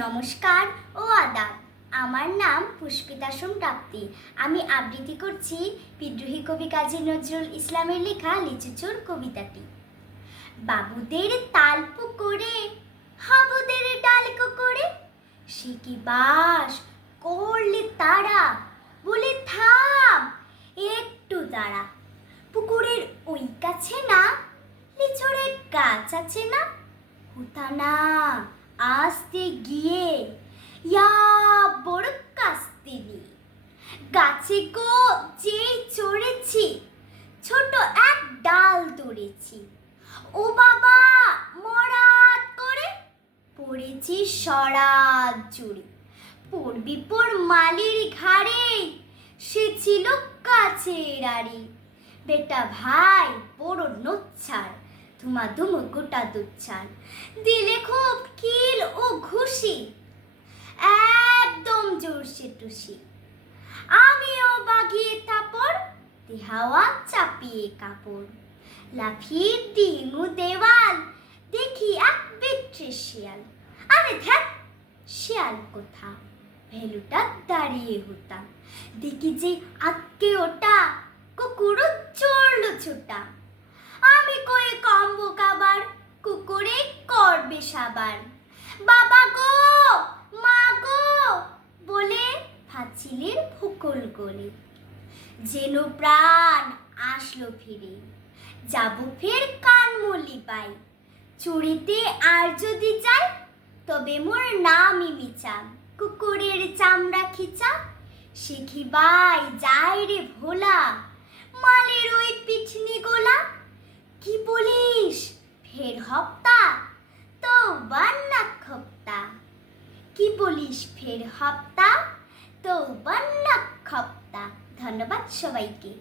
নমস্কার ও আদাব। আমার নাম পুষ্পিতা সোম প্রাপ্তি। আমি আবৃত্তি করছি বিদ্রোহী কবি কাজী নজরুল ইসলামের লেখা লিচুচোর কবিতাটি। বাবুদের তাল পুকুরে হাবুদের ডাল কুকুরে, সে কি বাস করলে তারা, বলে থাম একটু দাঁড়া। পুকুরের ওই কাছে না লিচুড়ের গাছ আছে না, হুতা না আসতে গিয়ে ইয়া বড় কাস্তে দিয়ে গাছে গো যেই চড়েছি, ছোট এক ডাল ধরেছি, ও বাবা মরাত করে পড়েছি সরাত জুড়ে। পড়বি পর মালির ঘাড়ে, সে ছিল কাছের আড়ি। বেটা ভাই বড় নোচ্ছার, ধুমাধুম গোটা দুচ্ছার, দিলে খুব কিল ও ঘুষি, একদম জোরসে টুসি। আমিও বাগিয়ে থাপড়, দেহাওয়া চাপিয়ে কাপড়। লাফিয়ে ডিঙু দেওয়াল, দেখি এক বিট্রে শিয়াল। আরে ধ্যাৎ, শিয়াল কোথা, ভেলুটা দাঁড়িয়ে হতাম। দেখি যে আজকে ওটা কুকুরও চড়লো ছোটা। আমি কয়ে কম্বো কাবার, কুকুরে করবে সাবার। বাবা গো মা গো বলে ফাছিলের ফুকল গলে। যেন প্রাণ আসলো ফিরে, যাব ফের কানমলি পাই। চুরিতে আর যদি যাই, তবে মোর নামই মিচা। কুকুরের চামড়া খিচা, শিখি বাই যাই রে ভোলা, মালের ওই পিছনি গোলা। কি বলিস ফের হপ্তা, তো বান্না খপ্তা। কি বলিস ফের হপ্তা, তো বান্না খপ্তা। ধন্যবাদ সবাইকে।